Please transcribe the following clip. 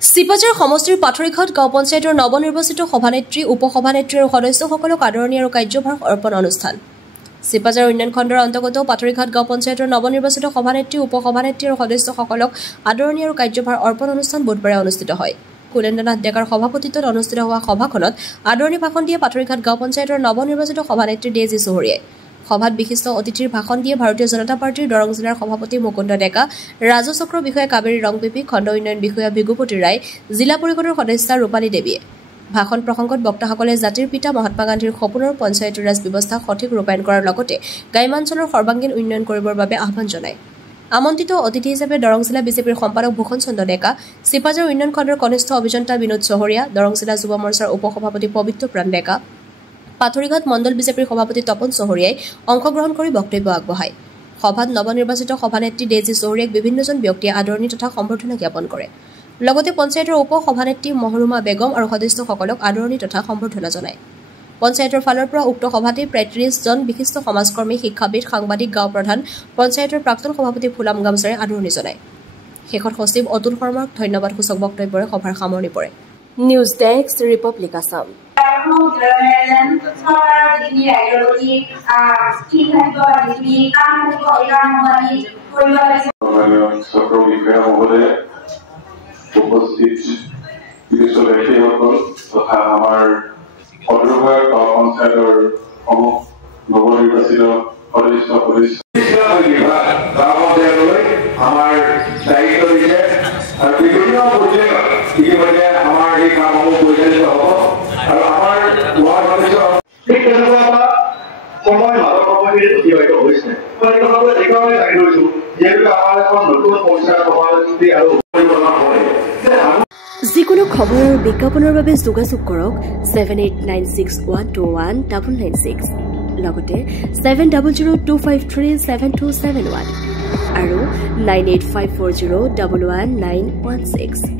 চিপাঝাৰ সমষ্টিৰ পাথৰিঘাট গাঁও পঞ্চায়তৰ নৱনিৰ্বাচিত সভানেত্ৰী উপসভানেত্ৰী আৰু সদস্যসকলক আদৰণি আৰু কাৰ্যভাৰ অৰ্পণ অনুষ্ঠান চিপাঝাৰ উন্নয়ন খণ্ডৰ অন্তৰ্গত পাথৰিঘাট গাঁও পঞ্চায়তৰ নৱনিৰ্বাচিত সভানেত্ৰী উপসভানেত্ৰী আৰু সদস্যসকলক আদৰণি আৰু কাৰ্যভাৰ অৰ্পণ অনুষ্ঠান বুধবাৰে অনুষ্ঠিত হয় কুলেন্দ্ৰনাথ ডেকাৰ সভাপতিত্বত অনুষ্ঠিত হোৱা সভাখনত আদৰণি ভাষণ দিয়ে পাথৰিঘাট গাঁও পঞ্চায়তৰ নৱনিৰ্বাচিত সভানেত্ৰী ডেজি চহৰীয়াই সভাত বিশিষ্ট অতিথিৰ ভাষণ দিয়ে ভাৰতীয় জনতা পাৰ্টিৰ দৰং জিলাৰ সভাপতি মুকুন্দ ডেকা ৰাজহ চক্ৰ বিষয়া কাবেৰী ৰংপিপি খণ্ড উন্নয়ন বিষয়া বিগুপতি ৰায় জিলা পৰিষদৰ সদস্যা ৰূপালী দেৱীয়ে ভাষণ প্ৰসংগত বক্তাসকলে জাতিৰ পিতা মহাত্মা গান্ধীৰ সপোনৰ পঞ্চায়ত ৰাজ ব্যৱস্থা সঠিক ৰূপায়ণ কৰাৰ লগতে গ্ৰামাঞ্চলৰ সৰ্বাংগীন উন্নয়ন কৰিবৰ বাবে আহ্বান জনায় আমন্ত্ৰিত অতিথি হিচাপে দৰং জিলা বিজেপিৰ সম্পাদক ভূষণ চন্দ্ৰ ডেকা চিপাঝাৰ উন্নয়ন খণ্ডৰ কনিষ্ঠ অভিযন্তা বিনোদ চহৰীয়া দৰং জিলা যুৱ মৰ্চাৰ উপসভাপতি পবিত্ৰ প্ৰাণ ডেকা পাথৰিঘাট মণ্ডল বিজেপিৰ সভাপতি তপন চহৰীয়াই অংশগ্ৰহণ কৰি বক্তব্য আগবঢ়ায় সভাত নৱনিৰ্বাচিত সভানেত্ৰী ডেজি চহৰীয়াক বিভিন্নজন ব্যক্তিয়ে আদৰণি তথা সম্বৰ্ধনা জ্ঞাপন কৰে লগতে পঞ্চায়তৰ উপসভানেত্ৰী মহৰুমা বেগম আৰু সদস্যসকলক আদৰণি তথা সম্বৰ্ধনা জনায় পঞ্চায়তৰ ফালৰ পৰা উক্ত সভাতে প্ৰায় ৩০ জন বিশিষ্ট সমাজকৰ্মী শিক্ষাবিদ সাংবাদিক গাঁও প্ৰধান পঞ্চায়তৰ প্ৰাক্তন সভাপতি ফুলাম গামছাৰে আদৰণি জনায় শেষত সচিব অতুল শৰ্মাক ধন্যবাদসূচক বক্তব্যৰে সভাৰ সামৰণি পৰে নিউজ ডেস্ক ৰিপাব্লিক আছাম উপস্থিত কিছু ব্যক্তিসকল তথা আমাৰ সদৰুঘাট গাঁও পঞ্চায়তৰ নৱনিৰ্বাচিত সদস্য আমাৰ দায়িত্ব দিছে আৰু বিভিন্ন পৰ্যায়ত ইতিমধ্যে আমাৰ এই কামসমূহ পৰিচালিত হ'ব আৰু আমাৰ ঠিক তেনেকুৱা সময় মাজৰ সময়খিনি অতিবাহিত হৈছে মই এই কথাটো এইকাৰণে দাঙি ধৰিছো যিহেতু আমাৰ এখন নতুন পঞ্চায়ত সভানেত্ৰী আৰু পৰিকল্পনা হয় যিকোনো খবৰ আৰু বিজ্ঞাপনৰ বাবে যোগাযোগ কৰক 7896121996 লগতে 7002537271 আৰু 9854011916